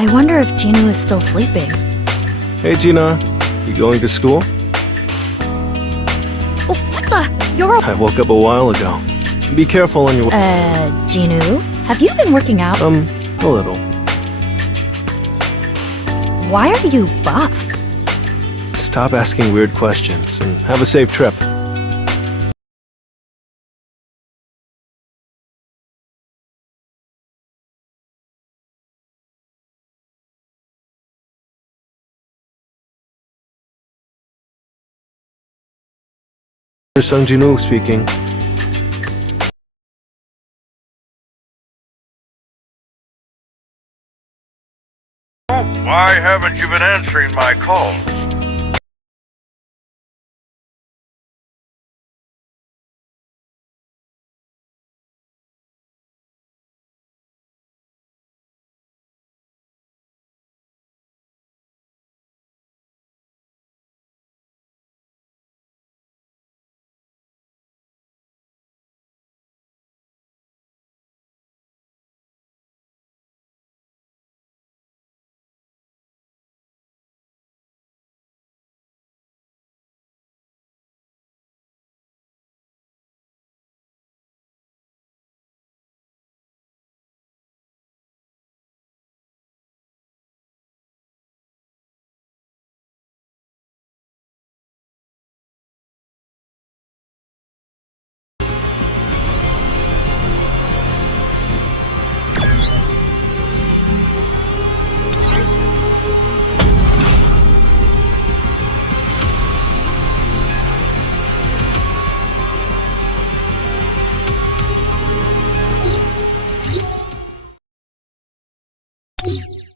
I wonder if Gino is still sleeping. Hey, Gina. You going to school? Oh, what the? You're I woke up a while ago. Be careful on your... Gino? Have you been working out? A little. Why are you buff? Stop asking weird questions and have a safe trip. Sung Jinu speaking. Why haven't you been answering my calls?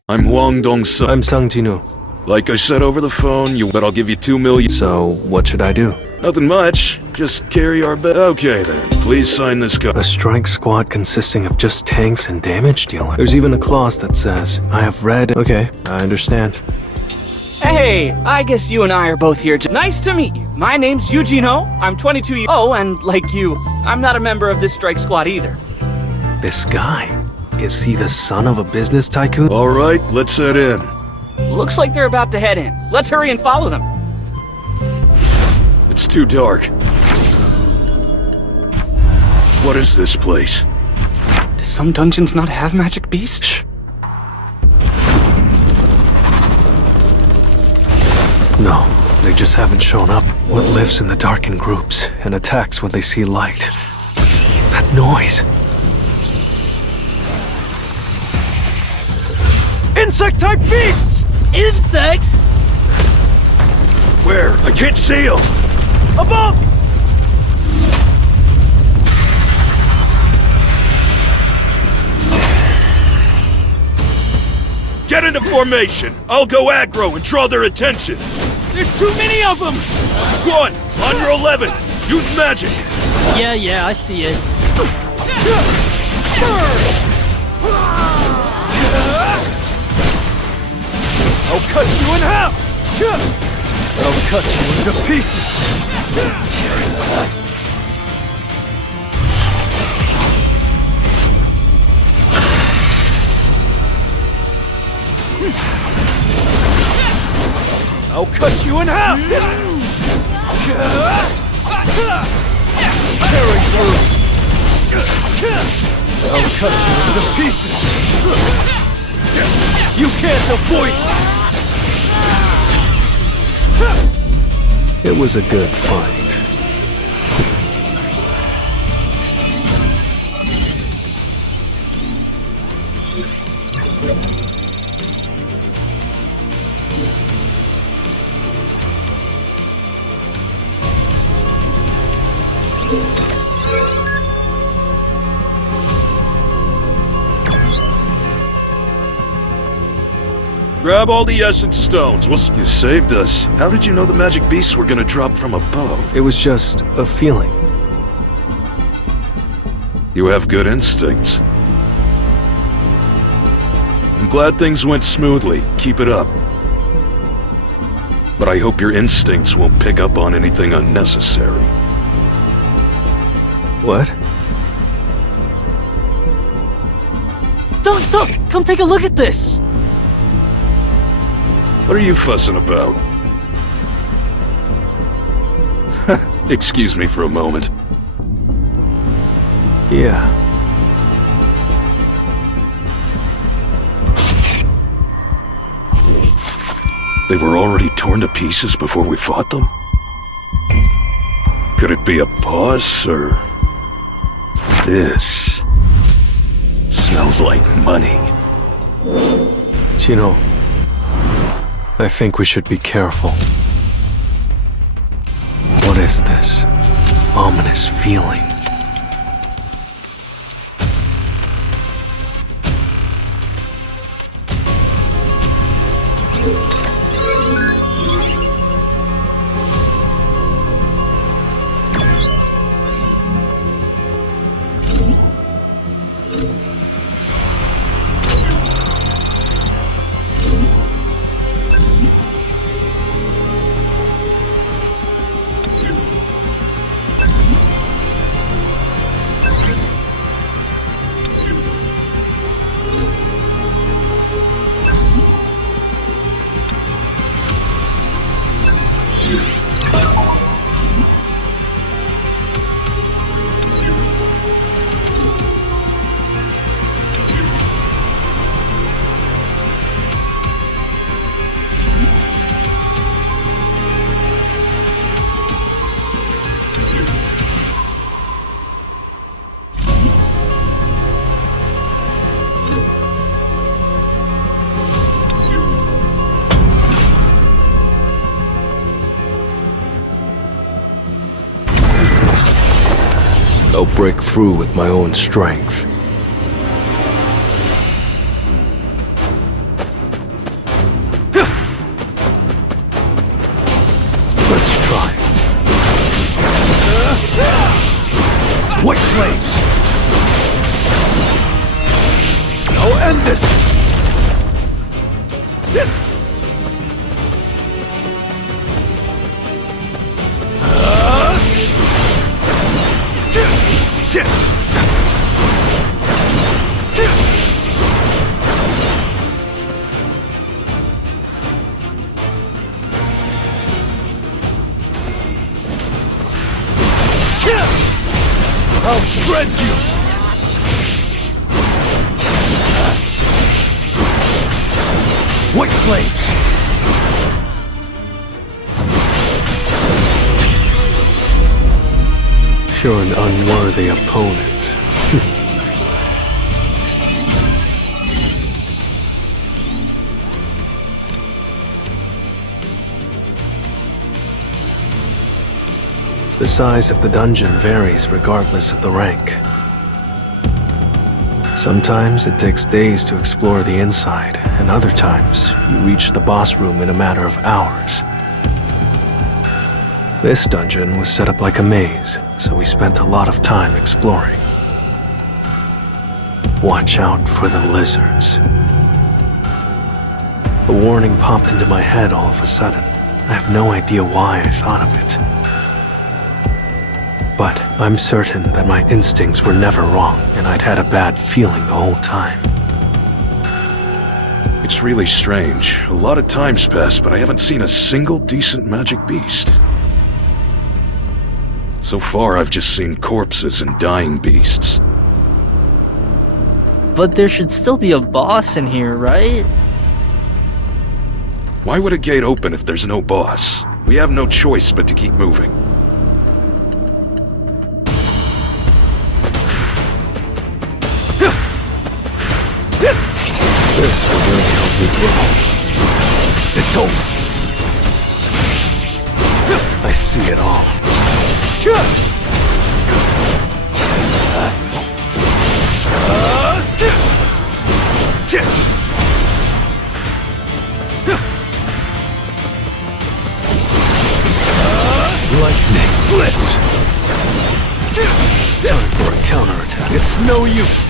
I'm Wang Dong-sun. I'm Sung Jinu. Like I said over the phone, but I'll give you 2 million. So, what should I do? Nothing much. Just carry our bet. Okay then, please sign this guy. A strike squad consisting of just tanks and damage dealers. There's even a clause that says, I have read... Okay, I understand. Hey, I guess you and I are both here. Nice to meet you. My name's Eugene-ho. I'm 22 years old, and like you, I'm not a member of this strike squad either. This guy... Is he the son of a business tycoon? Alright, let's head in. Looks like they're about to head in. Let's hurry and follow them. It's too dark. What is this place? Do some dungeons not have magic beasts? Shh. No, they just haven't shown up. What lives in the dark in groups and attacks when they see light? That noise! Insect-type beasts! Insects? Where? I can't see them! Above! Get into formation! I'll go aggro and draw their attention! There's too many of them! 1! On your 11! Use magic! Yeah, I see it. I'll cut you in half! I'll cut you into pieces! I'll cut you in half! Tearing through! I'll cut you into pieces! You can't avoid me! It was a good fight. Grab all the essence stones. You saved us. How did you know the magic beasts were gonna drop from above? It was just a feeling. You have good instincts. I'm glad things went smoothly. Keep it up. But I hope your instincts won't pick up on anything unnecessary. What? Stop! Come take a look at this! What are you fussing about? Excuse me for a moment. Yeah. They were already torn to pieces before we fought them? Could it be a boss, or... This... smells like money. Gino, I think we should be careful. What is this ominous feeling? I'll break through with my own strength. Let's try. White flames! I'll end this! I'll shred you! White flames! You're an unworthy opponent. The size of the dungeon varies regardless of the rank. Sometimes it takes days to explore the inside, and other times you reach the boss room in a matter of hours. This dungeon was set up like a maze, so we spent a lot of time exploring. Watch out for the lizards. A warning popped into my head all of a sudden. I have no idea why I thought of it. But I'm certain that my instincts were never wrong, and I'd had a bad feeling the whole time. It's really strange. A lot of time's passed, but I haven't seen a single decent magic beast. So far, I've just seen corpses and dying beasts. But there should still be a boss in here, right? Why would a gate open if there's no boss? We have no choice but to keep moving. This will really help me grow. It's over. I see it all. Lightning blitz. Time for a counterattack. It's no use.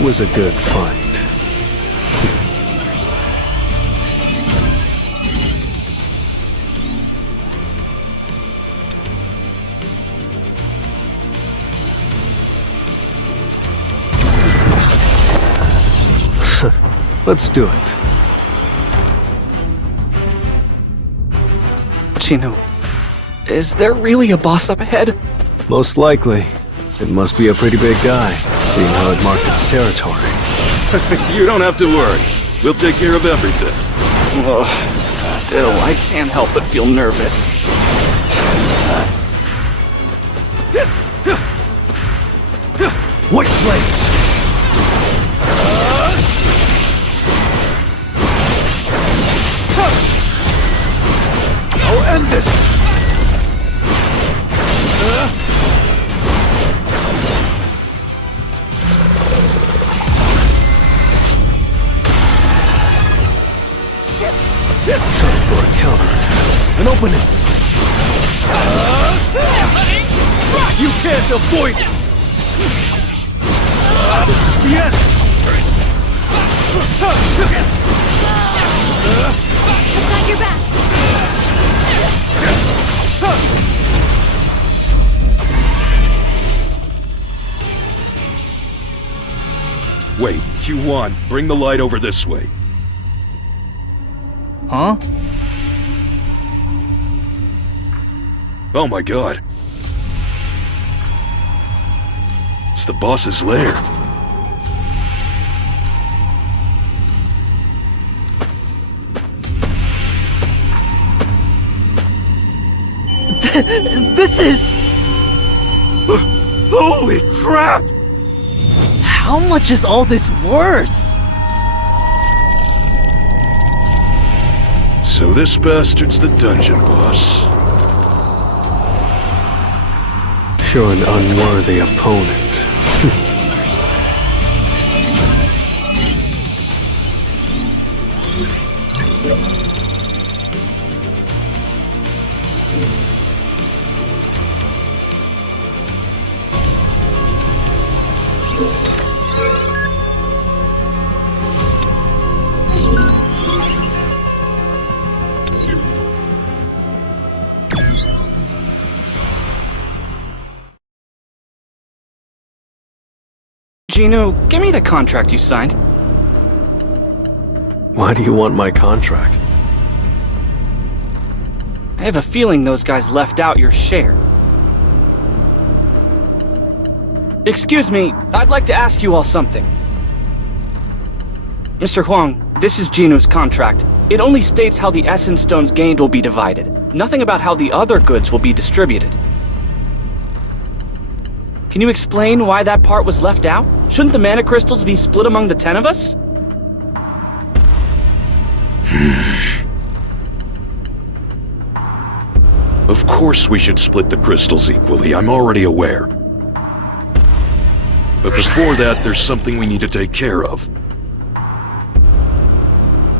It was a good fight. Let's do it. Gino, is there really a boss up ahead? Most likely. It must be a pretty big guy, seeing how it marked its territory. You don't have to worry. We'll take care of everything. Ugh, still, I can't help but feel nervous. White flames! I'll end this! Time for a counterattack. An opening! You can't avoid it! This is the end! I've got your back. Wait, Q1, bring the light over this way. Huh? Oh my god. It's the boss's lair. This is... Holy crap! How much is all this worth? So this bastard's the dungeon boss. You're an unworthy opponent. Gino, give me the contract you signed. Why do you want my contract? I have a feeling those guys left out your share. Excuse me, I'd like to ask you all something. Mr. Huang, this is Gino's contract. It only states how the essence stones gained will be divided. Nothing about how the other goods will be distributed. Can you explain why that part was left out? Shouldn't the mana crystals be split among the 10 of us? Of course we should split the crystals equally, I'm already aware. But before that, there's something we need to take care of.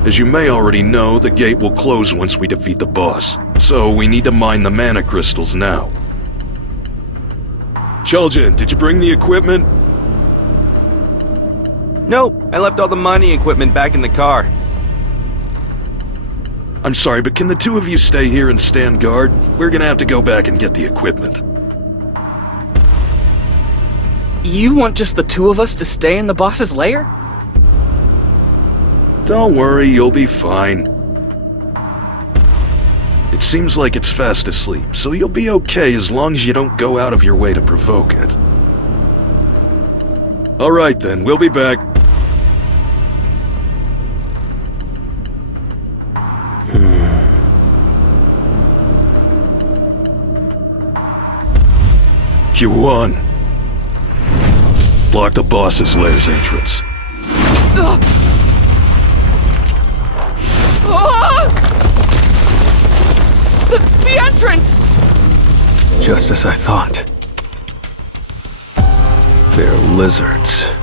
As you may already know, the gate will close once we defeat the boss. So we need to mine the mana crystals now. Chuljin, did you bring the equipment? Nope, I left all the mining equipment back in the car. I'm sorry, but can the two of you stay here and stand guard? We're gonna have to go back and get the equipment. You want just the two of us to stay in the boss's lair? Don't worry, you'll be fine. It seems like it's fast asleep, so you'll be okay as long as you don't go out of your way to provoke it. Alright then, we'll be back. Q1. Block the boss's lair's entrance. The entrance! Just as I thought. They're lizards.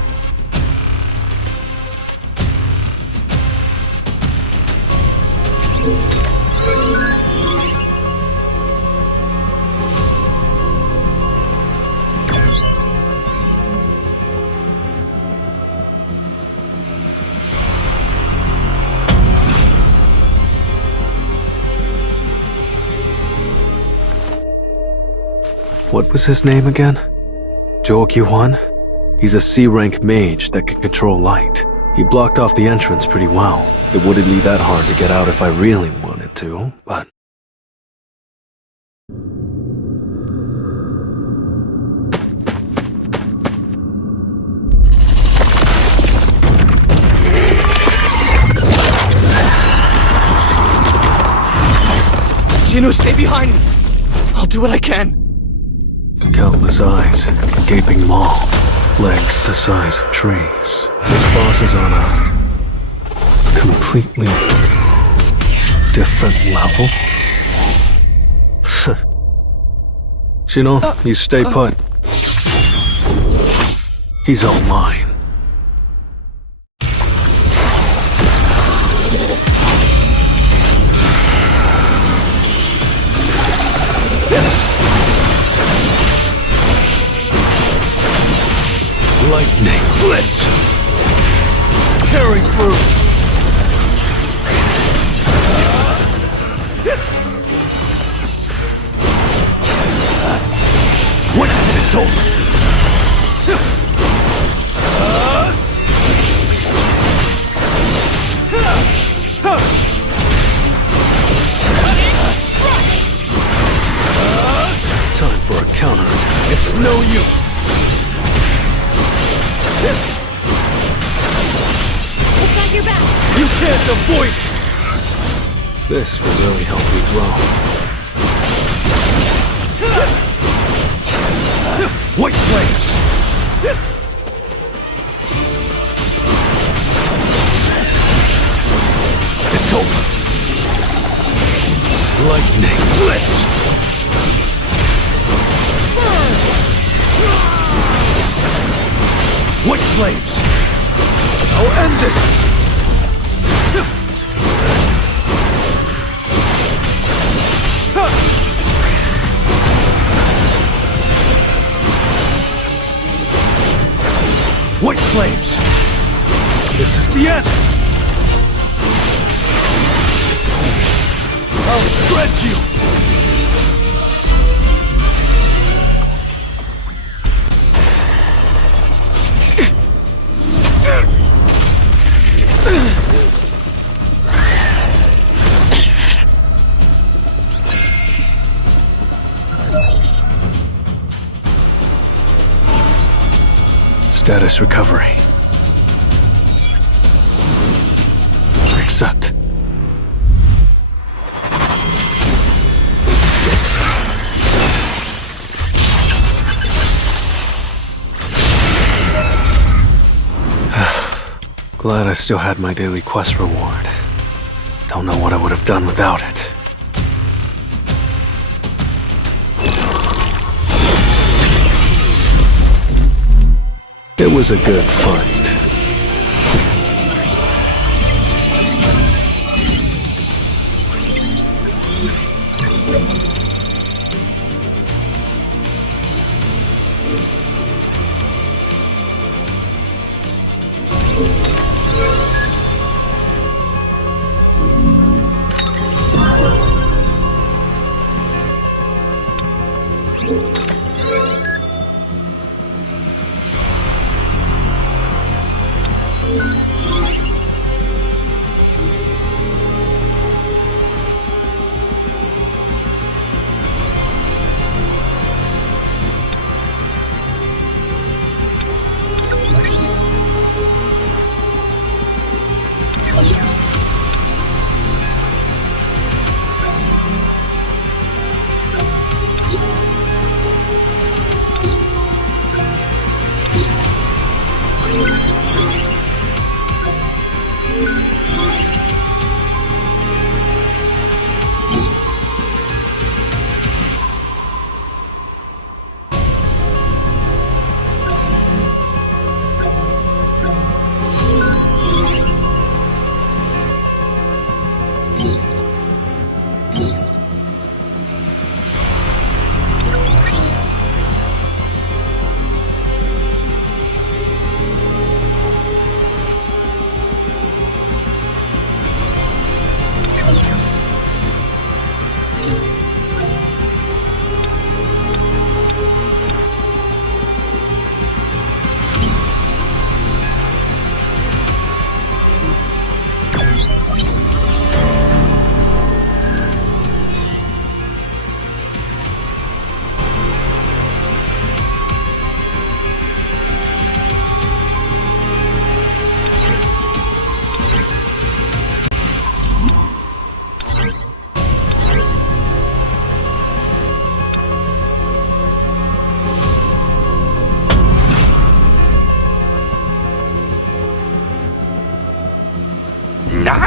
What was his name again? Jokyuan? He's a C-rank mage that can control light. He blocked off the entrance pretty well. It wouldn't be that hard to get out if I really wanted to, but... Jinu, stay behind me! I'll do what I can. Countless eyes, a gaping maw, legs the size of trees. This boss is on a completely different level. Jino, you stay put. He's all mine. Lightning blitz, tearing through. Wait till it's over. Time for a counterattack. It's no use. I've got your back. You can't avoid it! This will really help me grow. White flames! It's over! Lightning blitz! White flames! I'll end this! White flames! This is the end! I'll shred you! Status recovery. Accept. Glad I still had my daily quest reward. Don't know what I would have done without it. It was a good fight.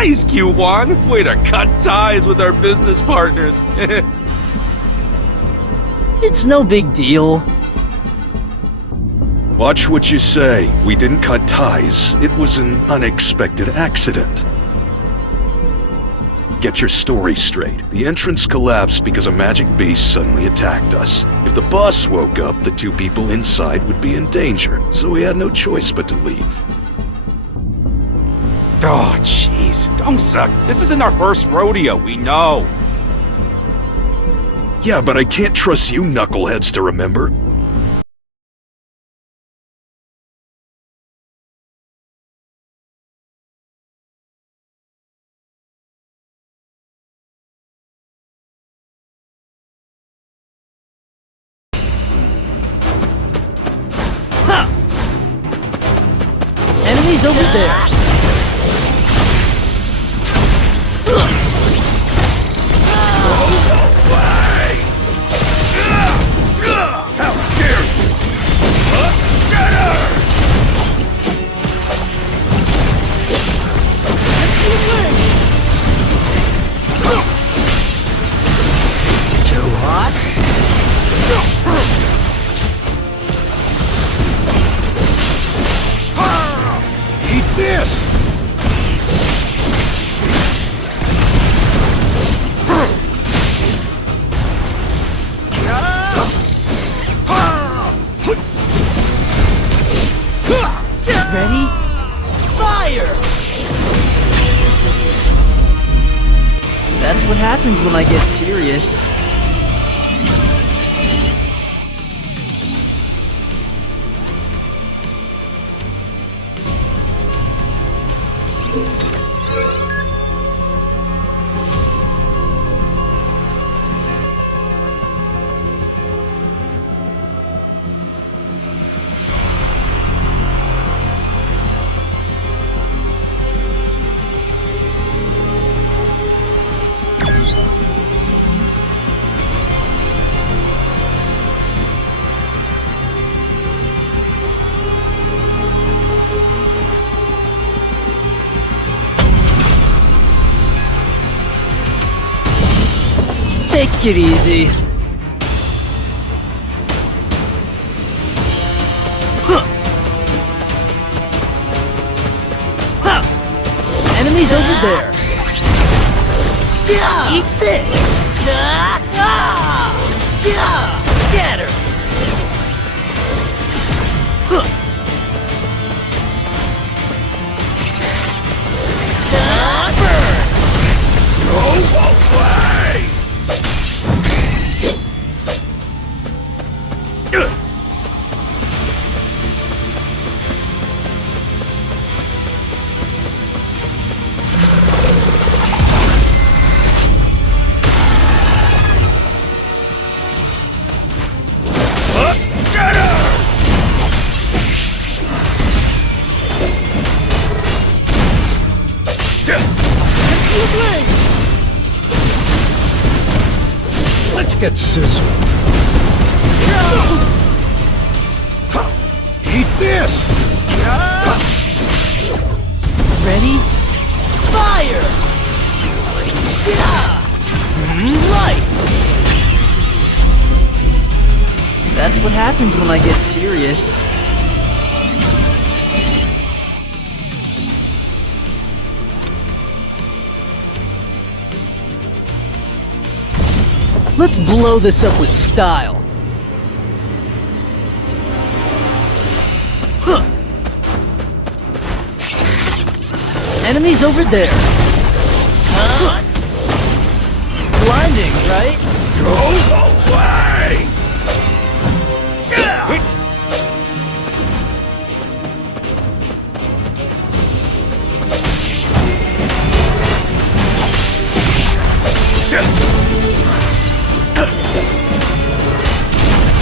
Nice, Q1! Way to cut ties with our business partners. It's no big deal. Watch what you say. We didn't cut ties. It was an unexpected accident. Get your story straight. The entrance collapsed because a magic beast suddenly attacked us. If the boss woke up, the two people inside would be in danger, so we had no choice but to leave. Oh, jeez. Don't suck. This isn't our first rodeo, we know. Yeah, but I can't trust you knuckleheads to remember. Enemies over there. Ready? Fire! That's what happens when I get serious. Take it easy. Enemies over there. Eat this. Scatter. Let's get sizzling. Eat this! Ready? Fire! Light! That's what happens when I get serious. Let's blow this up with style. Enemies over there. Blinding, right? Go away!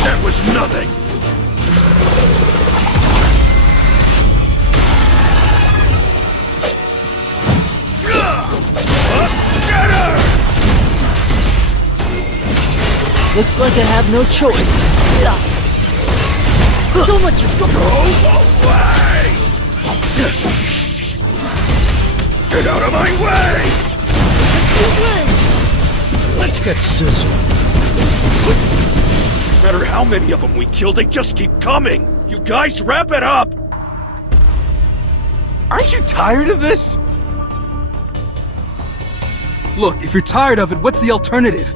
That was nothing! Looks like I have no choice. Don't let your Go away! Get out of my way! Let's get sizzled. No matter how many of them we kill, they just keep coming! You guys, wrap it up! Aren't you tired of this? Look, if you're tired of it, what's the alternative?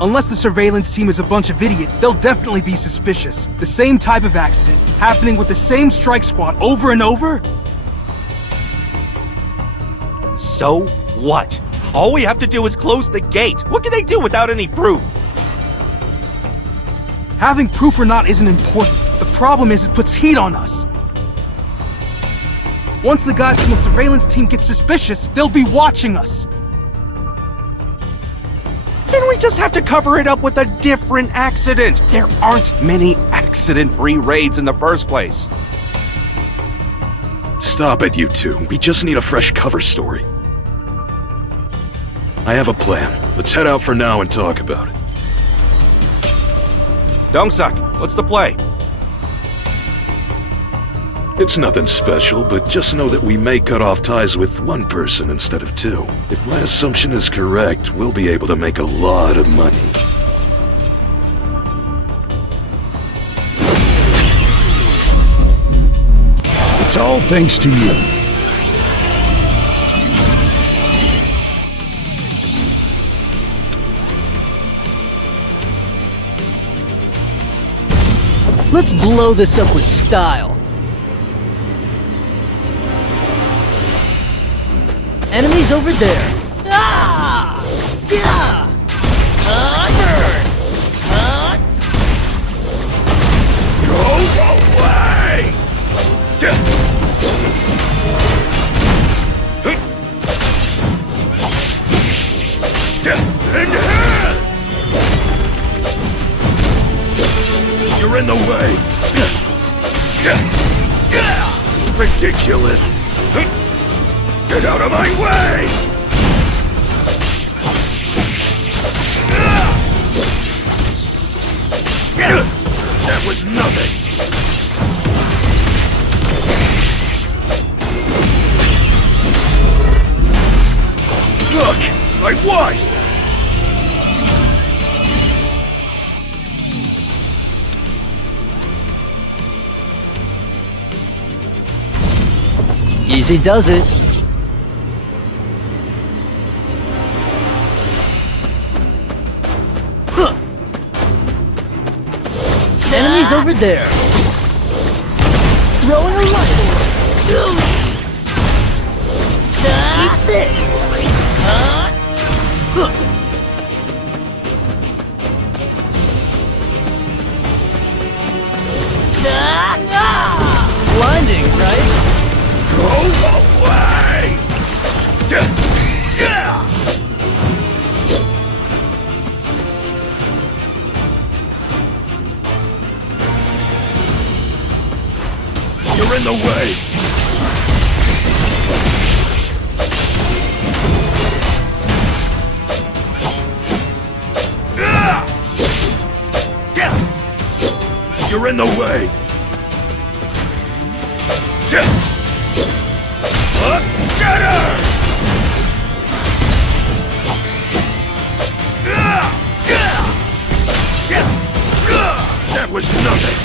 Unless the surveillance team is a bunch of idiots, they'll definitely be suspicious. The same type of accident, happening with the same strike squad over and over? So what? All we have to do is close the gate. What can they do without any proof? Having proof or not isn't important. The problem is it puts heat on us. Once the guys from the surveillance team get suspicious, they'll be watching us. Then we just have to cover it up with a different accident. There aren't many accident-free raids in the first place. Stop it, you two. We just need a fresh cover story. I have a plan. Let's head out for now and talk about it. Dongsak, what's the play? It's nothing special, but just know that we may cut off ties with one person instead of two. If my assumption is correct, we'll be able to make a lot of money. It's all thanks to you. Let's blow this up with style. Enemies over there. Ah! Yeah! Burn! Go away! You're in the way! Ridiculous! Get out of my way! That was nothing! Look! I won! Easy does it. Enemies over there. Throwing a light. Eat this. Blinding, right? Go away! You're in the way! You're in the way! Get her! That was nothing!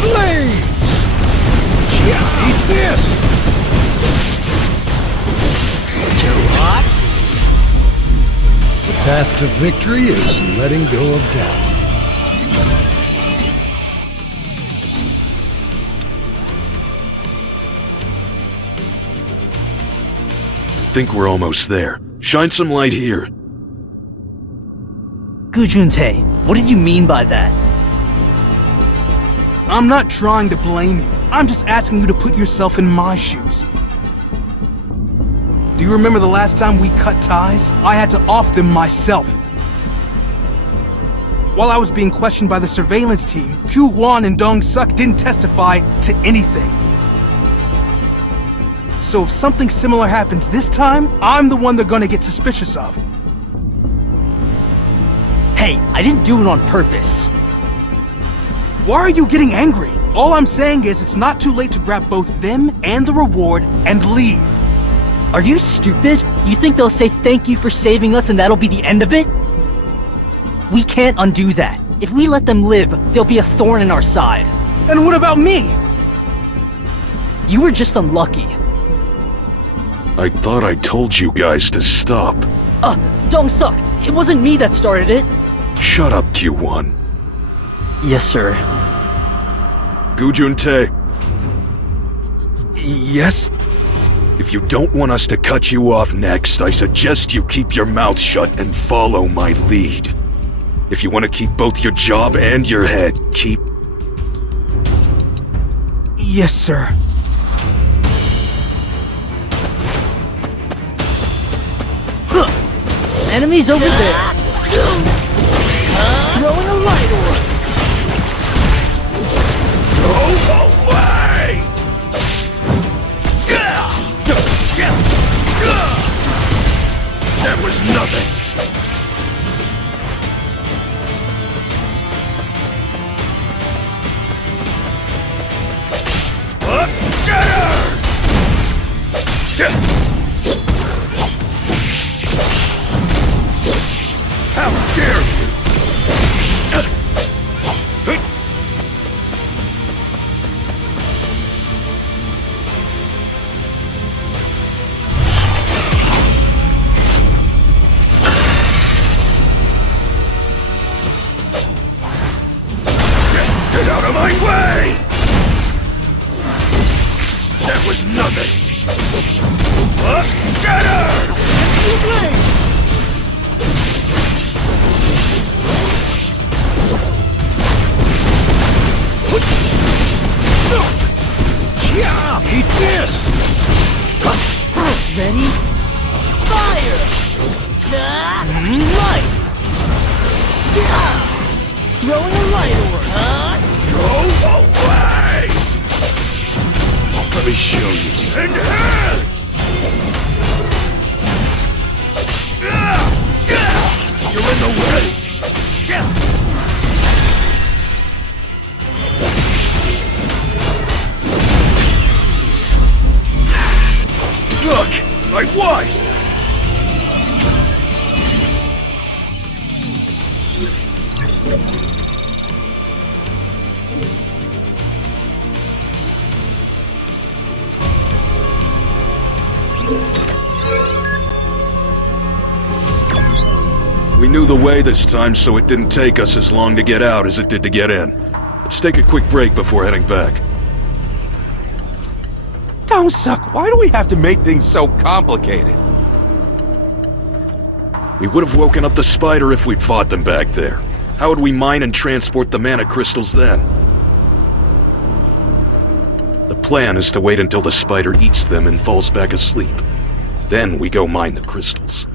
Blaze! Yeah, eat this! Too hot? The path to victory is letting go of doubt. Think we're almost there. Shine some light here. Gujuntae, what did you mean by that? I'm not trying to blame you. I'm just asking you to put yourself in my shoes. Do you remember the last time we cut ties? I had to off them myself. While I was being questioned by the surveillance team, Q Wan and Dong Suk didn't testify to anything. So if something similar happens this time, I'm the one they're gonna get suspicious of. Hey, I didn't do it on purpose. Why are you getting angry? All I'm saying is it's not too late to grab both them and the reward and leave. Are you stupid? You think they'll say thank you for saving us and that'll be the end of it? We can't undo that. If we let them live, they'll be a thorn in our side. And what about me? You were just unlucky. I thought I told you guys to stop. Dong-suk, it wasn't me that started it. Shut up, Q1. Yes, sir. Gujun-tae, Yes? if you don't want us to cut you off next, I suggest you keep your mouth shut and follow my lead. If you want to keep both your job and your head, keep... Yes, sir. Enemies over there. Throwing a light orb. Go away! That was nothing. Get her! How dare you! Get out of my way! That was nothing! Get her! Yeah, eat this! Ready? Fire! Light! Throwing a light orb. Go away! Let me show you. Enhance! You're in the way! Look! My wife! We knew the way this time, so it didn't take us as long to get out as it did to get in. Let's take a quick break before heading back. Dong-suk, why do we have to make things so complicated? We would have woken up the spider if we'd fought them back there. How would we mine and transport the mana crystals then? The plan is to wait until the spider eats them and falls back asleep. Then we go mine the crystals.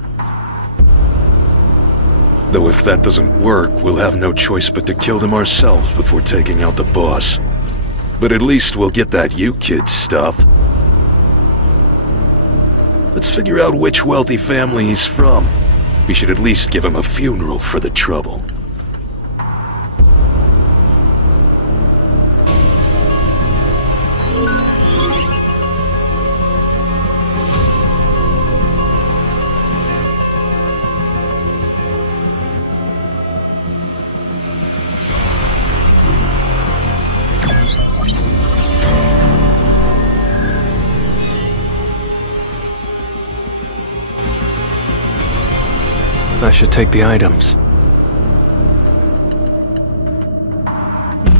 Though if that doesn't work, we'll have no choice but to kill them ourselves before taking out the boss. But at least we'll get that you kids stuff. Let's figure out which wealthy family he's from. We should at least give him a funeral for the trouble. I should take the items.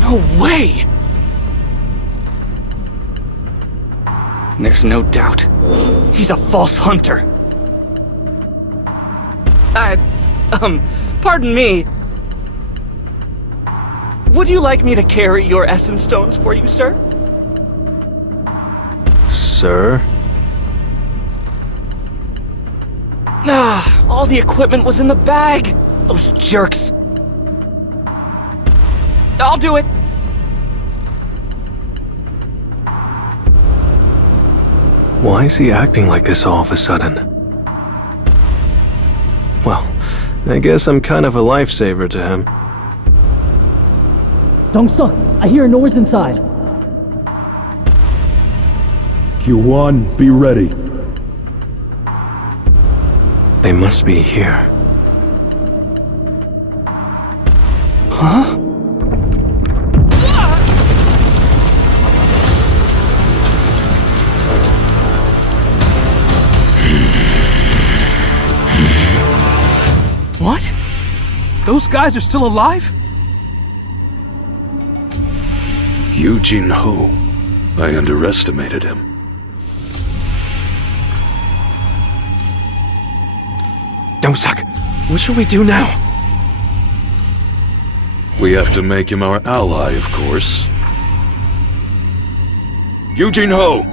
No way! There's no doubt. He's a false hunter. Pardon me. Would you like me to carry your essence stones for you, sir? Sir? All the equipment was in the bag. Those jerks. I'll do it. Why is he acting like this all of a sudden? Well, I guess I'm kind of a lifesaver to him. Dong-suk, I hear a noise inside. Q1, be ready. They must be here. Huh? What? Those guys are still alive? Eugene Ho. I underestimated him. Dong-suk, what should we do now? We have to make him our ally, of course. Eugene Ho!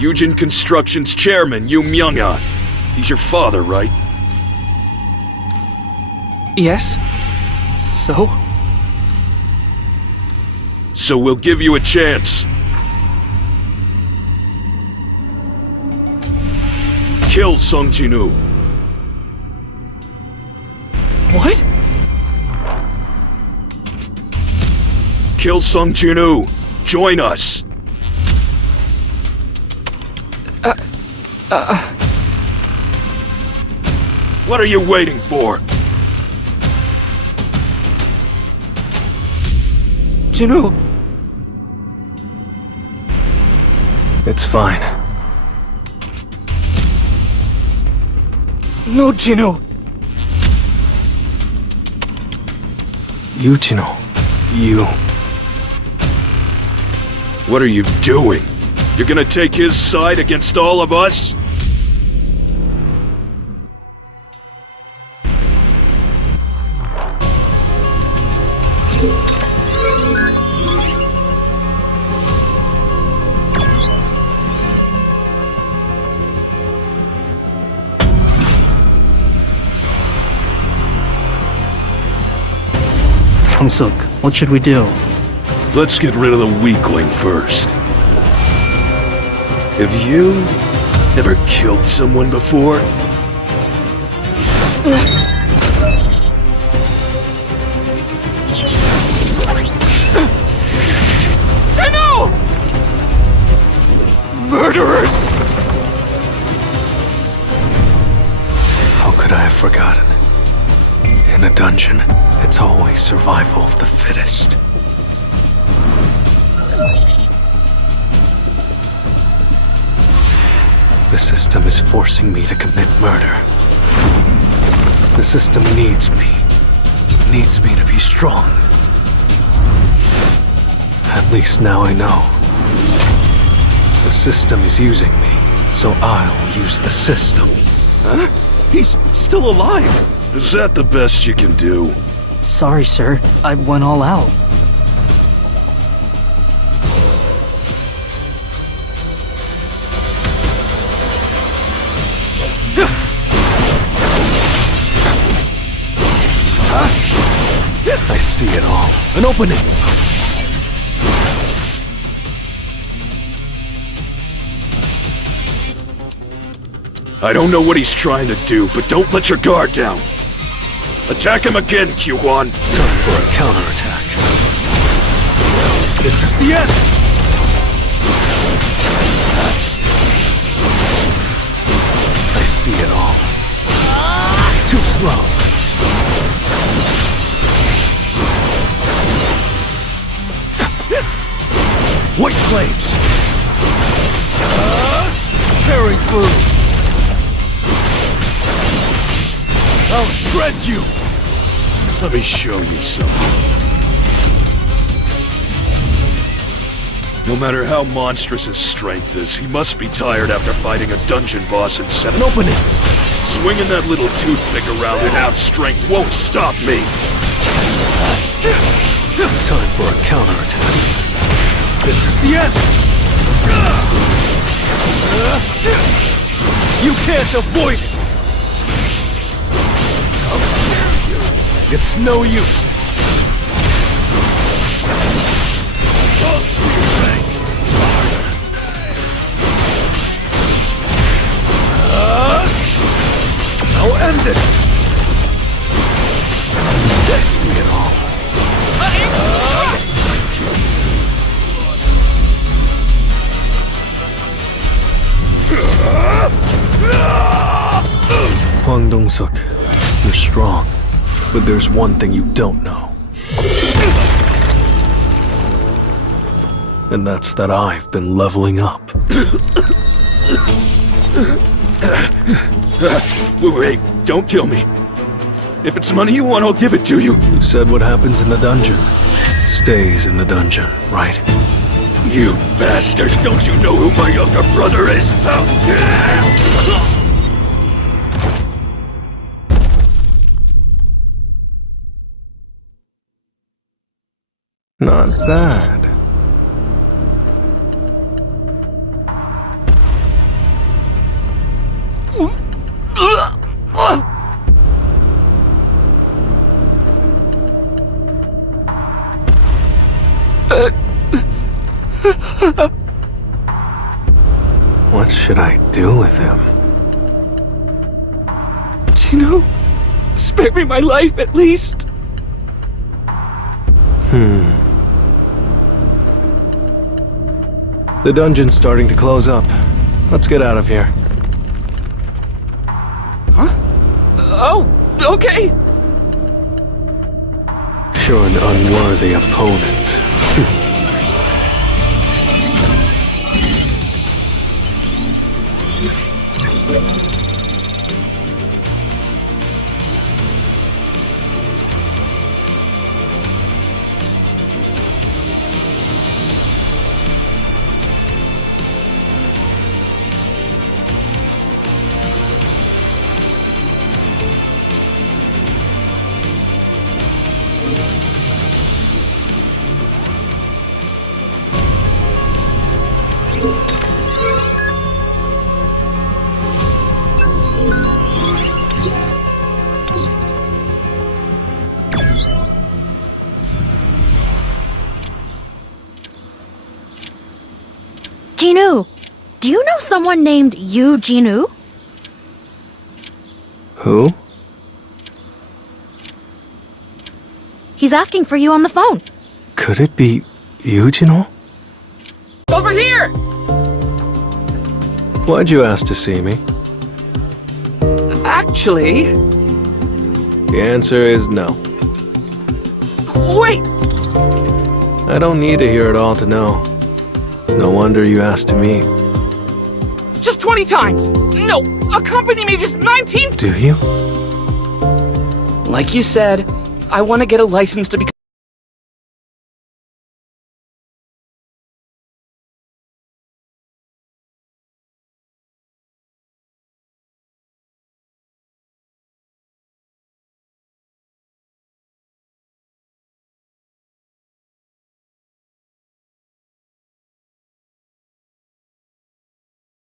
Eugene Construction's chairman, Yu Myung-ah. He's your father, right? Yes? So? So we'll give you a chance. Kill Sung Jin-woo. What? Kill Sung Jin-woo. Join us. What are you waiting for? Jin-woo. It's fine. No, Jin-woo. Yujino, you... What are you doing? You're gonna take his side against all of us? Dong-suk, what should we do? Let's get rid of the weakling first. Have you ever killed someone before? Jin-woo! Murderers! How could I have forgotten? In a dungeon, it's always survival of the fittest. The system is forcing me to commit murder. The system needs me. Needs me to be strong. At least now I know. The system is using me, so I'll use the system. Huh? He's still alive! Is that the best you can do? Sorry, sir. I went all out. I see it all. An opening! I don't know what he's trying to do, but don't let your guard down. Attack him again, Q1. Time for a counterattack. This is the end! I see it all. Too slow. White flames! Tearing through! I'll shred you! Let me show you something. No matter how monstrous his strength is, he must be tired after fighting a dungeon boss in 7. Opening! Swinging that little toothpick around at half strength won't stop me! Time for a counterattack. This is the end! You can't avoid it! It's no use! I'll end this! This! Hwang Dong-suk, you're strong, but there's one thing you don't know. And that's that I've been leveling up. Wait, don't kill me. If it's money you want, I'll give it to you. You said what happens in the dungeon stays in the dungeon, right? You bastard! Don't you know who my younger brother is? Not bad. What should I do with him? Gino, spare me my life at least. The dungeon's starting to close up. Let's get out of here. Oh, okay. You're an unworthy opponent. Jinu, do you know someone named Yu Jinu? Who? He's asking for you on the phone. Could it be Yujino? Over here! Why'd you ask to see me? Actually, The answer is no. wait! I don't need to hear it all to know. No wonder you asked to meet. Just 20 times! No, accompany me just 19 Do you? Like you said, I want to get a license to become.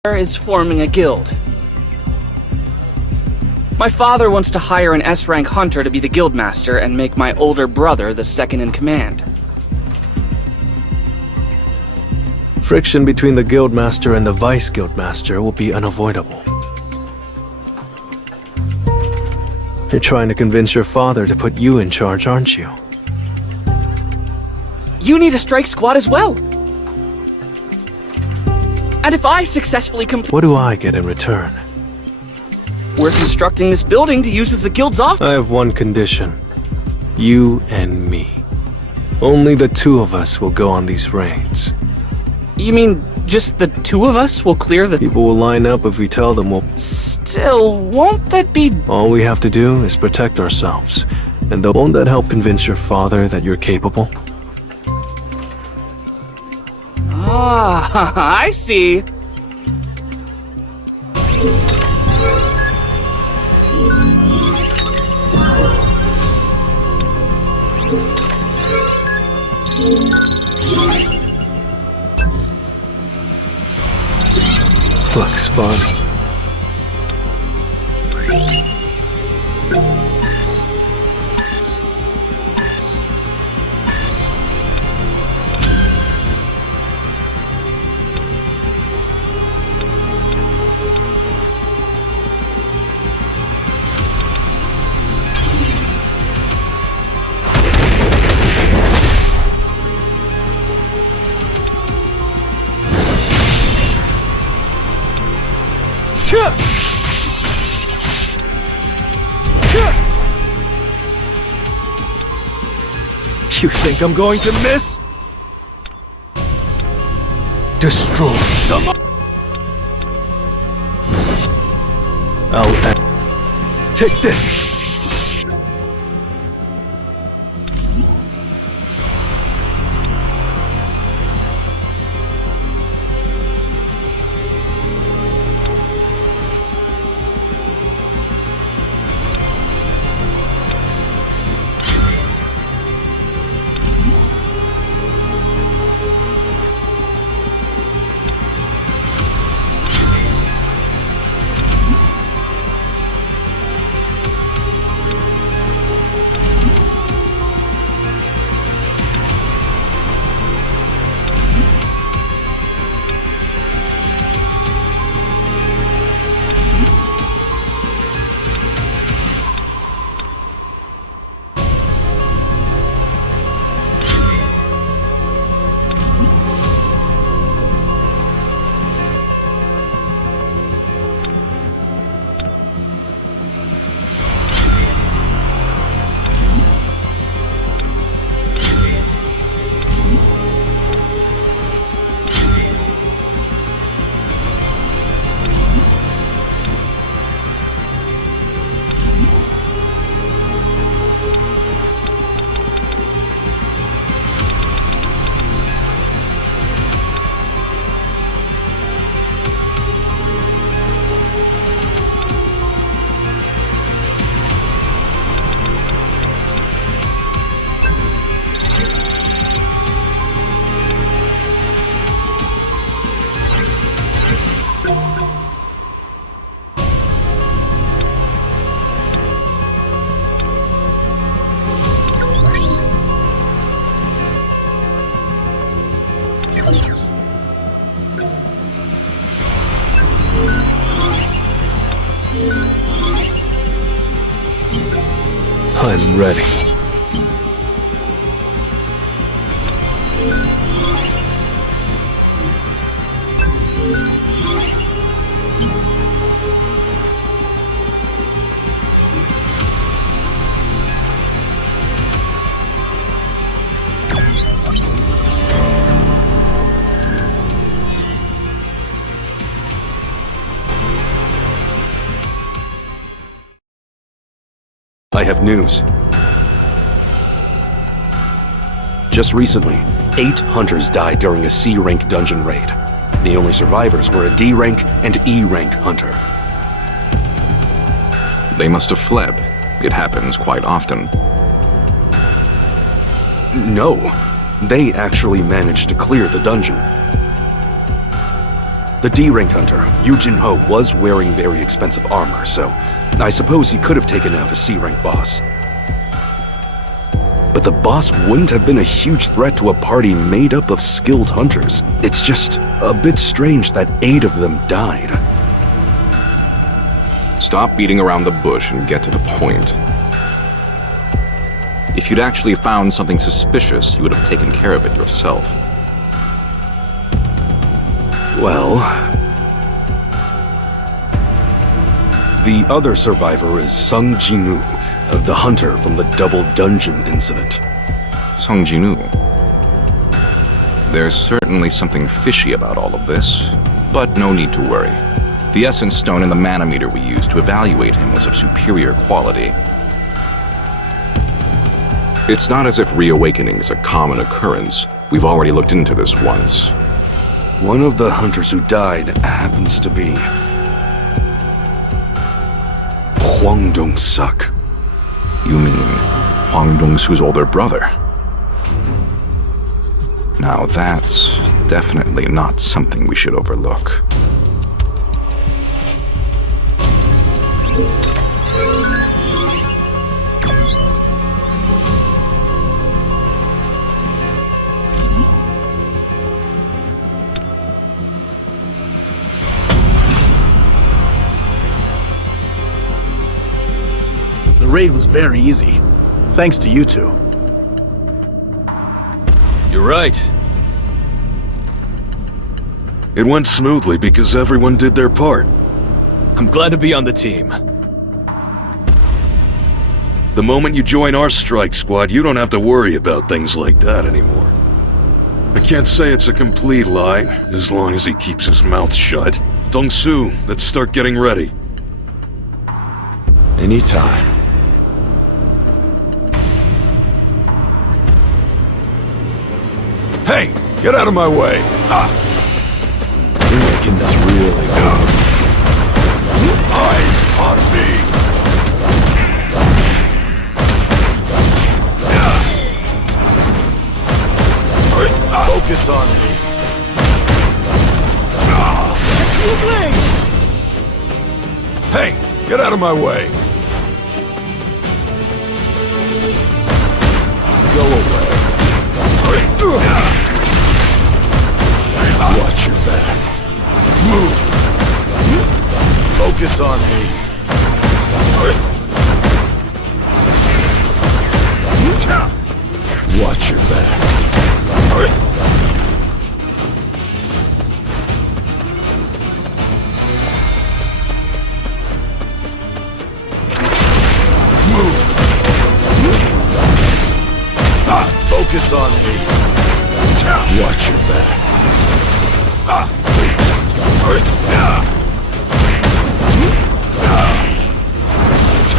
Is forming a guild. My father wants to hire an S-rank hunter to be the guildmaster and make my older brother the second in command. Friction between the guildmaster and the vice guildmaster will be unavoidable. You're trying to convince your father to put you in charge, aren't you? You need a strike squad as well. And if I successfully complete, What do I get in return? we're constructing this building to use as the guild's office. I have one condition. You and me. Only the two of us will go on these raids. You mean just the two of us will clear the... People will line up if we tell them we'll... Still, won't that be... All we have to do is protect ourselves. And won't that help convince your father that you're capable? Ah, I see. Looks fun. You think I'm going to miss? Destroy them. Take this. I'm ready. I have news. Just recently, 8 hunters died during a C-rank dungeon raid. The only survivors were a D-rank and E-rank hunter. They must have fled. It happens quite often. No, they actually managed to clear the dungeon. The D-rank hunter, Yujin Ho, was wearing very expensive armor, so I suppose he could have taken out a C-rank boss. But the boss wouldn't have been a huge threat to a party made up of skilled hunters. It's just a bit strange that 8 of them died. Stop beating around the bush and get to the point. If you'd actually found something suspicious, you would have taken care of it yourself. Well, the other survivor is Sung Jinu, the hunter from the double dungeon incident. Sung Jinu. There's certainly something fishy about all of this, but no need to worry. The essence stone and the manometer we used to evaluate him was of superior quality. It's not as if reawakening is a common occurrence. We've already looked into this once. One of the hunters who died happens to be Huang Dong-suk. You mean Huang Dong-su's older brother? Now that's definitely not something we should overlook. The raid was very easy, thanks to you two. You're right. It went smoothly because everyone did their part. I'm glad to be on the team. The moment you join our strike squad, you don't have to worry about things like that anymore. I can't say it's a complete lie, as long as he keeps his mouth shut. Dong-Su, let's start getting ready. Anytime. Hey, get out of my way! You're making this really good. Eyes on me! Focus on me. Hey, get out of my way! Go away. Watch your back. Move. Focus on me. Watch your back. Move. Focus on me. Watch your back.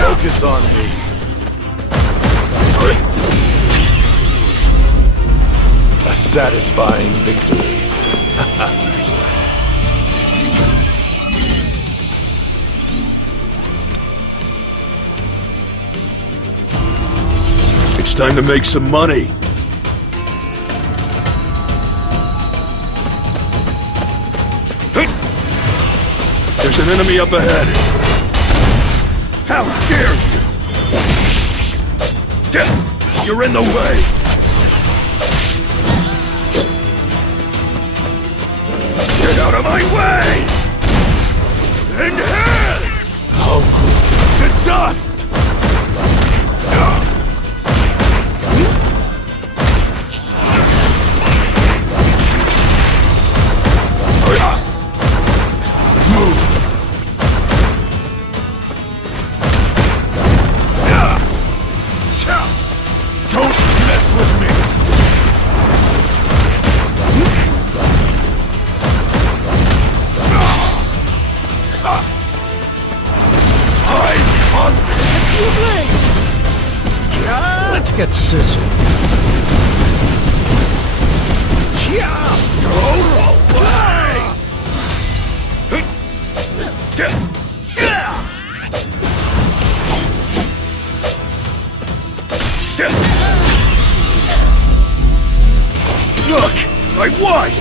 Focus on me. A satisfying victory. It's time to make some money. There's an enemy up ahead. How dare you! You're in the way! Get out of my way! In hand! Oh, to dust! Let's get scissored. Look! I won!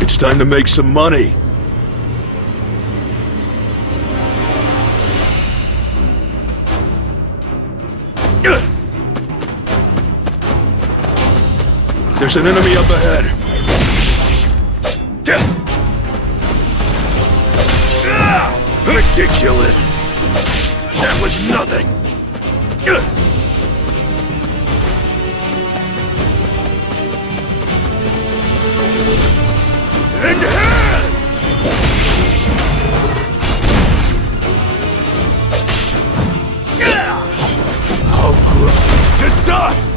It's time to make some money. There's an enemy up ahead. Ridiculous. That was nothing. In hand! Oh, to dust!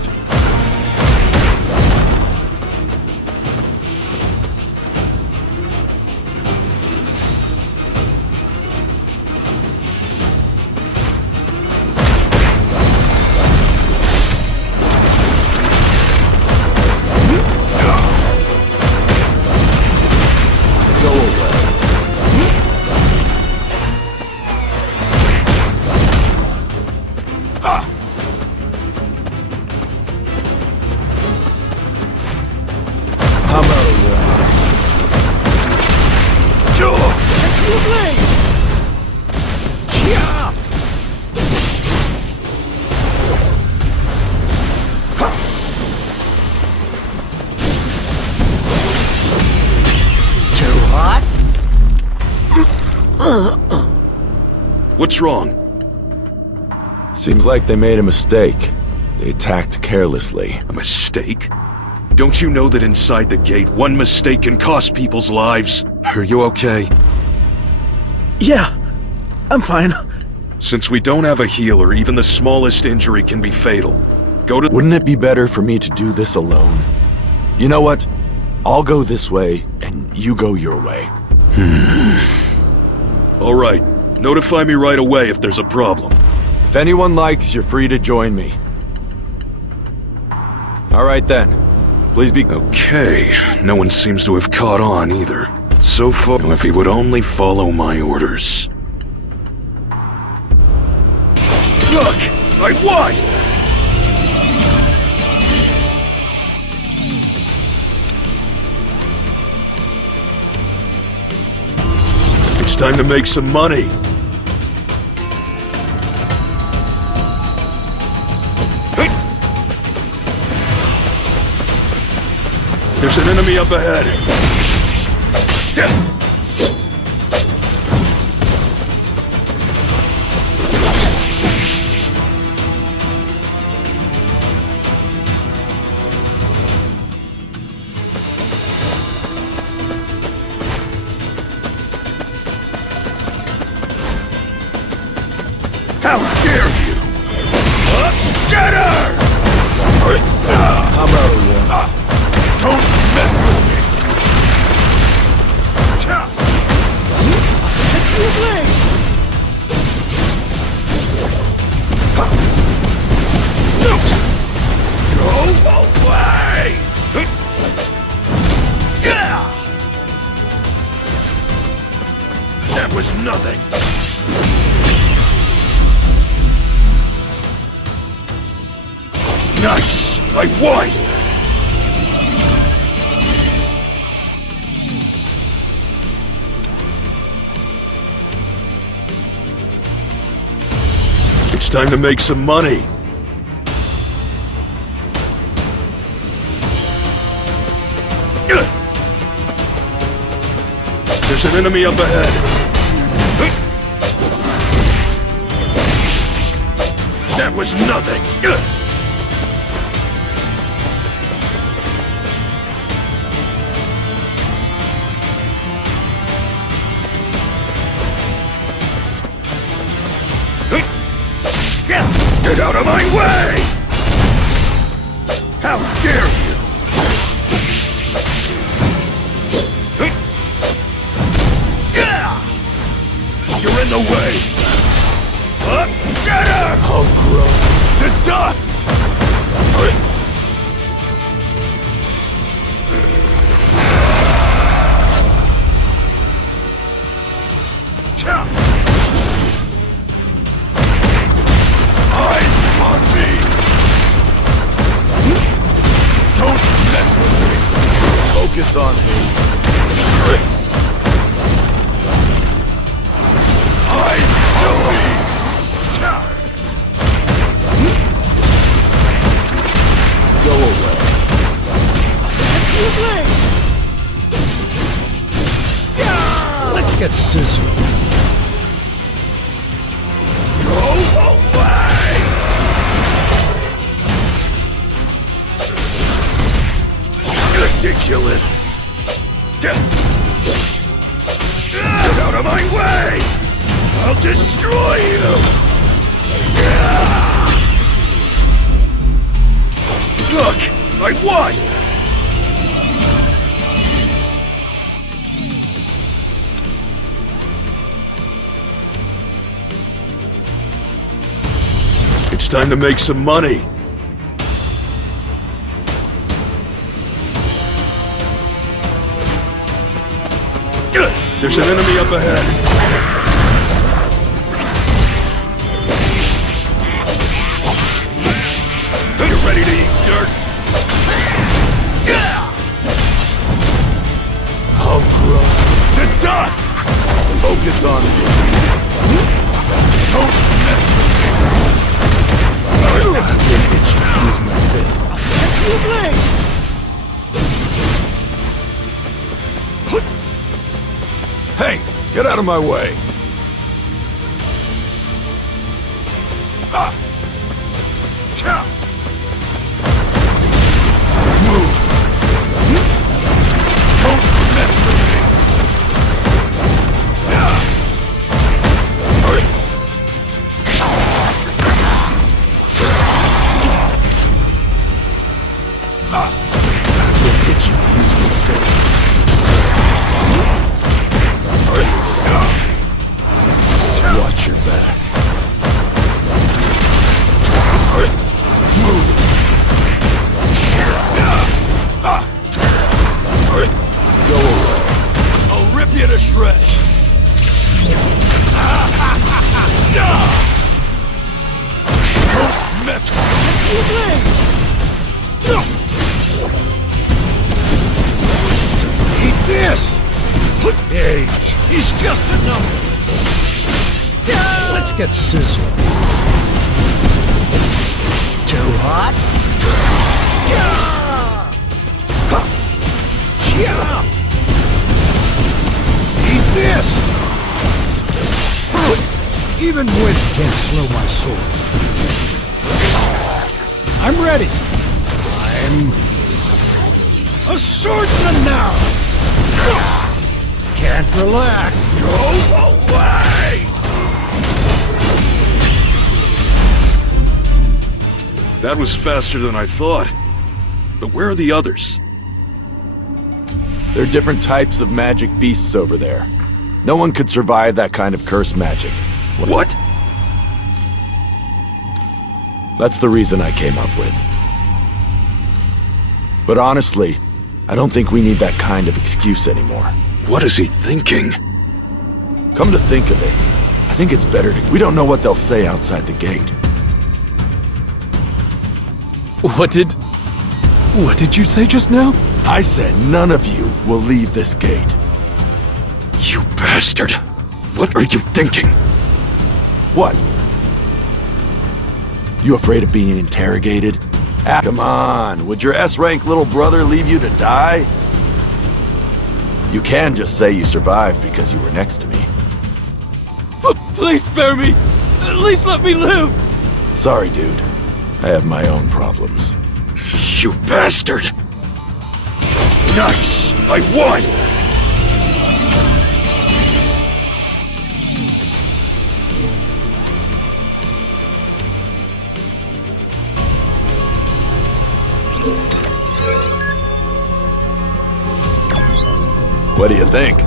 Too hot? What's wrong? Seems like they made a mistake. They attacked carelessly. A mistake? Don't you know that inside the gate, one mistake can cost people's lives? Are you okay? Yeah, I'm fine. Since we don't have a healer, even the smallest injury can be fatal. Go to— Wouldn't it be better for me to do this alone? You know what? I'll go this way, and you go your way. All right. Notify me right away if there's a problem. If anyone likes, you're free to join me. All right then. Please be— Okay. No one seems to have caught on either. So far, if he would only follow my orders. Look! I won! It's time to make some money. There's an enemy up ahead. How dare you! Get her! How about a one? Don't mess with me! Go away! That was nothing. Nice! I won! It's time to make some money. There's an enemy up ahead. That was nothing. Get out of my way! How dare you! You're in the way! Get her! I'll grow to dust! Eyes on me! Don't mess with me! Focus on me! Eyes on me! Go away. Let's get scissored. Go away! Ridiculous! Get out of my way! I'll destroy you! Look! I won! It's time to make some money. There's an enemy up ahead. You ready to eat dirt? I'll grow to dust! Focus focus on me. Don't mess with me. I've been itching to use my fists. Hey, get out of my way. Move. Don't mess with me. Watch your back. Move. Go away. I'll rip you to shreds. Don't mess with me. Eat this. Age. He's just a number. Let's get sizzling. Too hot? Eat this! Even wind can't slow my sword. I'm ready. I'm a swordsman now! Can't relax. Go away! That was faster than I thought. But where are the others? There are different types of magic beasts over there. No one could survive that kind of curse magic. What? That's the reason I came up with. But honestly, I don't think we need that kind of excuse anymore. What is he thinking? Come to think of it, I think it's better to... We don't know what they'll say outside the gate. What did you say just now? I said none of you will leave this gate. You bastard! What are you thinking? What? You afraid of being interrogated? Ah, come on, would your S-rank little brother leave you to die? You can just say you survived because you were next to me. Please spare me! At least let me live! Sorry, dude. I have my own problems. You bastard! Nice! I won! What do you think?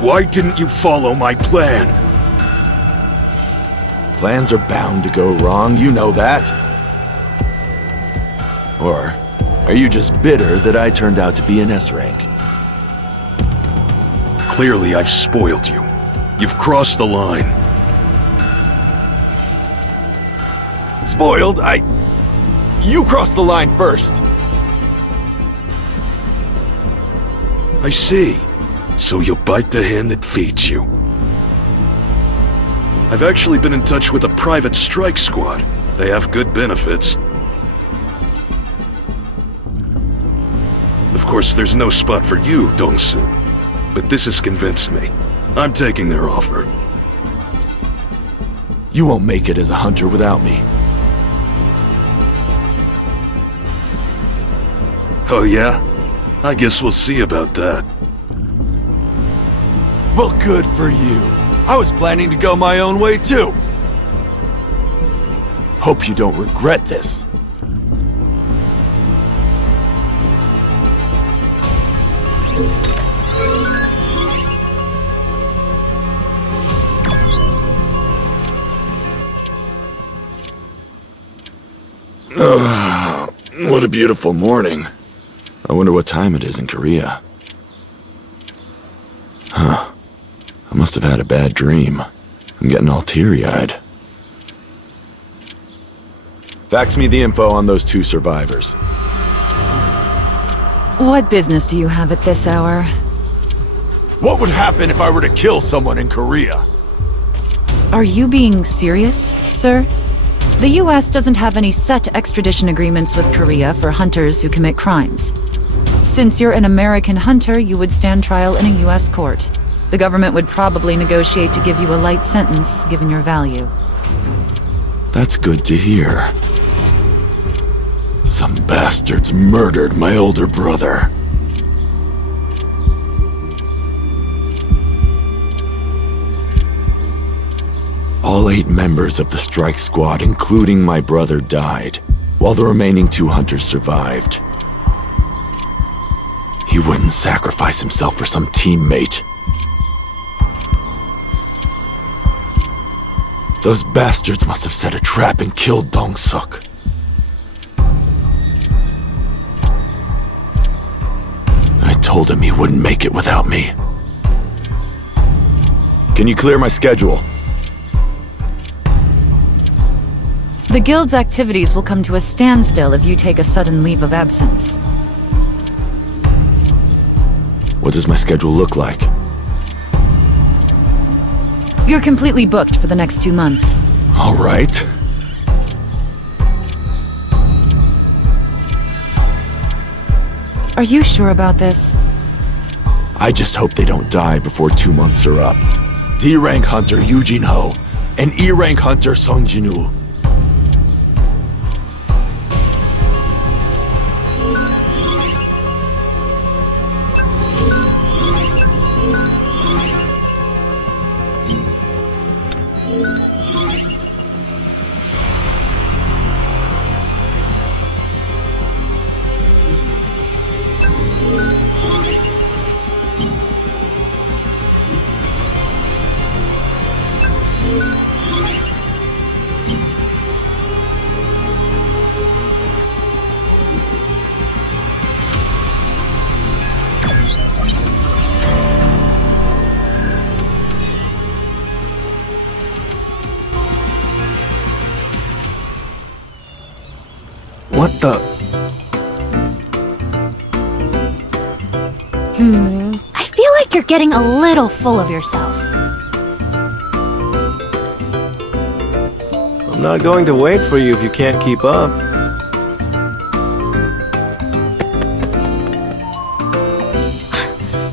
Why didn't you follow my plan? Plans are bound to go wrong, you know that. Or are you just bitter that I turned out to be an S-rank? Clearly I've spoiled you. You've crossed the line. Spoiled? You crossed the line first. I see. So you'll bite the hand that feeds you. I've actually been in touch with a private strike squad. They have good benefits. Of course, there's no spot for you, Dong-su. But this has convinced me. I'm taking their offer. You won't make it as a hunter without me. Oh yeah? I guess we'll see about that. Well, good for you. I was planning to go my own way, too. Hope you don't regret this. What a beautiful morning. I wonder what time it is in Korea. Huh. I must have had a bad dream. I'm getting all teary-eyed. Fax me the info on those 2 survivors. What business do you have at this hour? What would happen if I were to kill someone in Korea? Are you being serious, sir? The US doesn't have any set extradition agreements with Korea for hunters who commit crimes. Since you're an American hunter, you would stand trial in a US court. The government would probably negotiate to give you a light sentence, given your value. That's good to hear. Some bastards murdered my older brother. All 8 members of the strike squad, including my brother, died, while the remaining 2 hunters survived. He wouldn't sacrifice himself for some teammate. Those bastards must have set a trap and killed Dong-suk. I told him he wouldn't make it without me. Can you clear my schedule? The Guild's activities will come to a standstill if you take a sudden leave of absence. What does my schedule look like? You're completely booked for the next 2 months. All right. Are you sure about this? I just hope they don't die before 2 months are up. D-rank hunter Yoo Jin-ho and E-rank hunter Song Jin-woo. What the? I feel like you're getting a little full of yourself. I'm not going to wait for you if you can't keep up.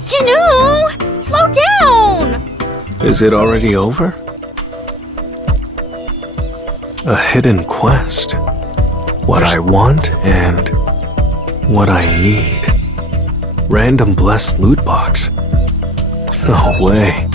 Jinu! Slow down! Is it already over? A hidden quest. What I want and what I need. Random blessed loot box. No way.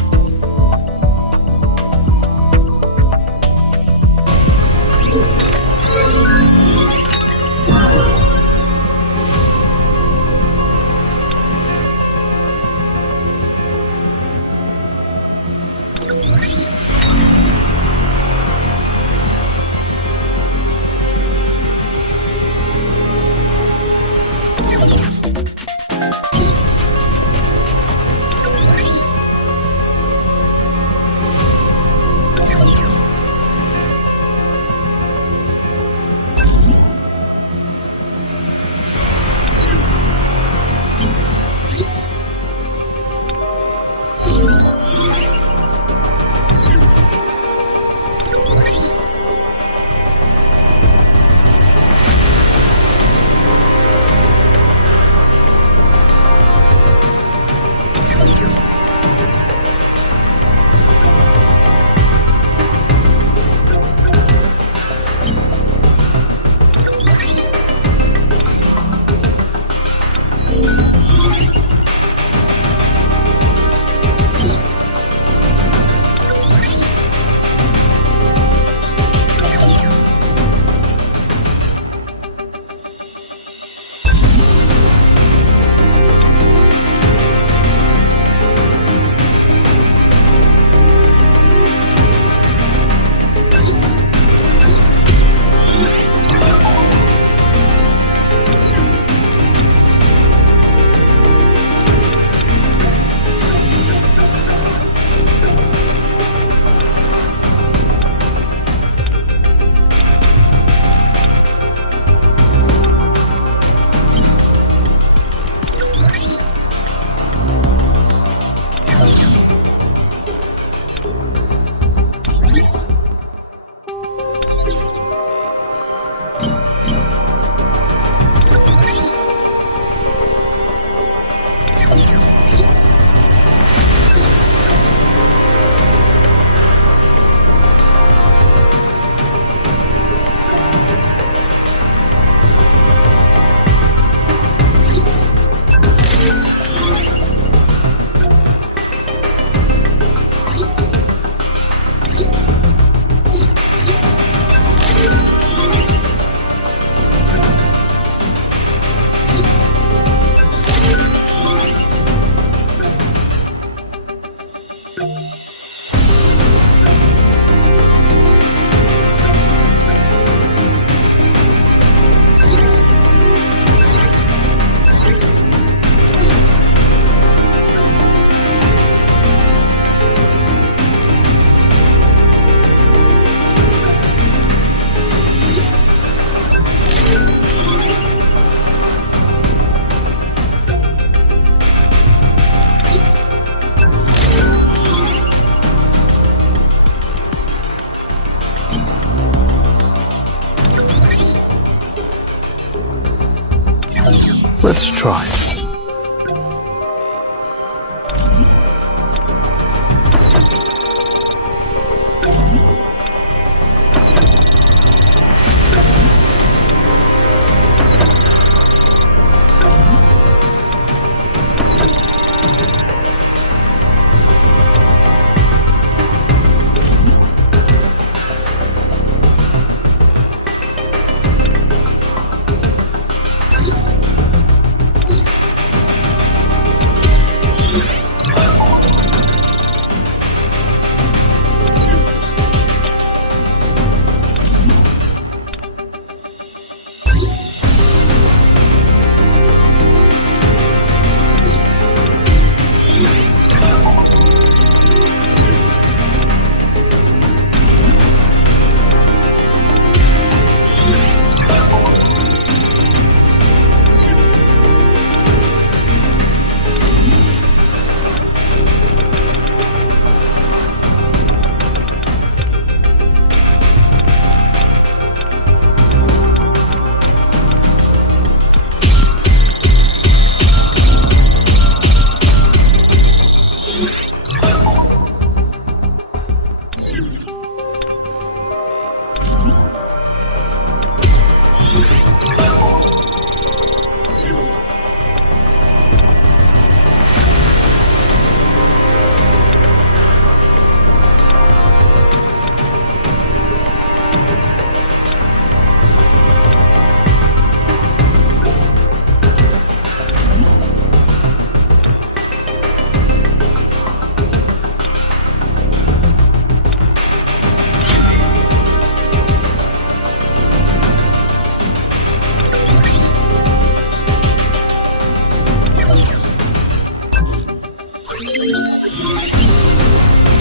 Let's try.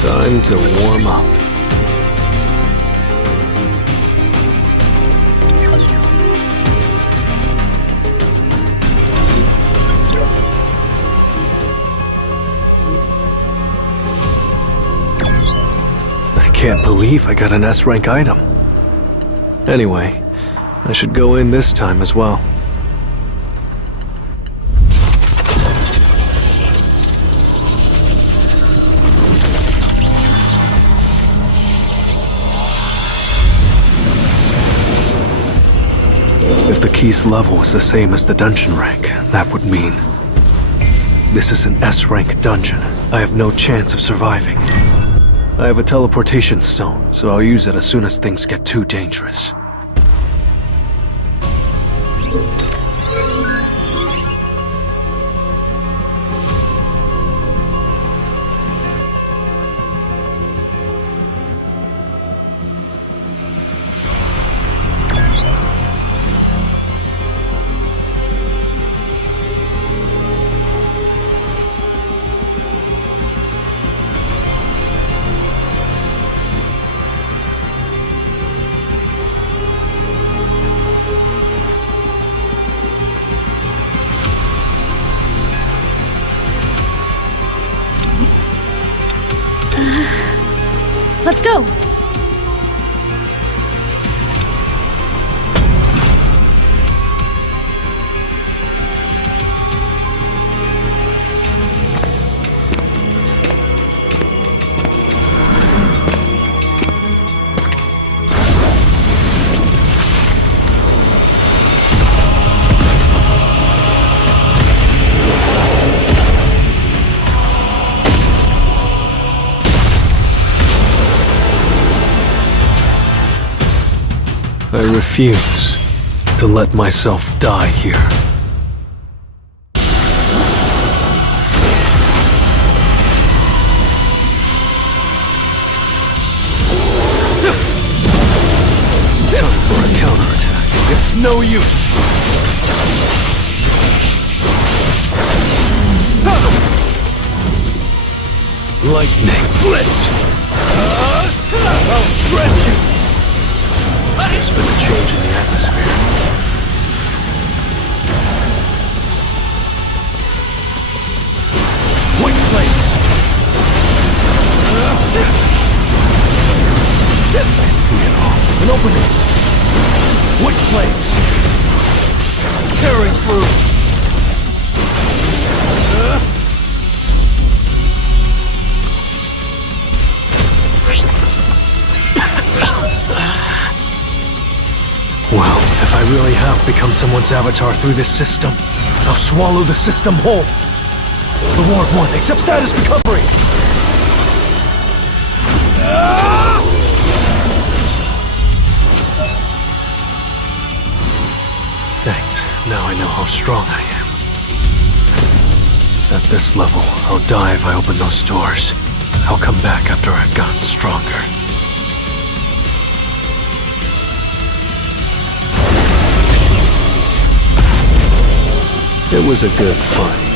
Time to warm up. I can't believe I got an S-rank item. Anyway, I should go in this time as well. If the key's level is the same as the dungeon rank, that would mean this is an S-rank dungeon. I have no chance of surviving. I have a teleportation stone, so I'll use it as soon as things get too dangerous. Let's go! I refuse to let myself die here. Time for a counterattack. It's no use. Lightning Blitz! I'll shred you! There's been a change in the atmosphere. White flames! I see it all. An opening! White flames! Tearing through! become someone's avatar through this system. I'll swallow the system whole. The Ward 1, accept status recovery! Thanks. Now I know how strong I am. At this level, I'll die if I open those doors. I'll come back after I've gotten stronger. It was a good fight.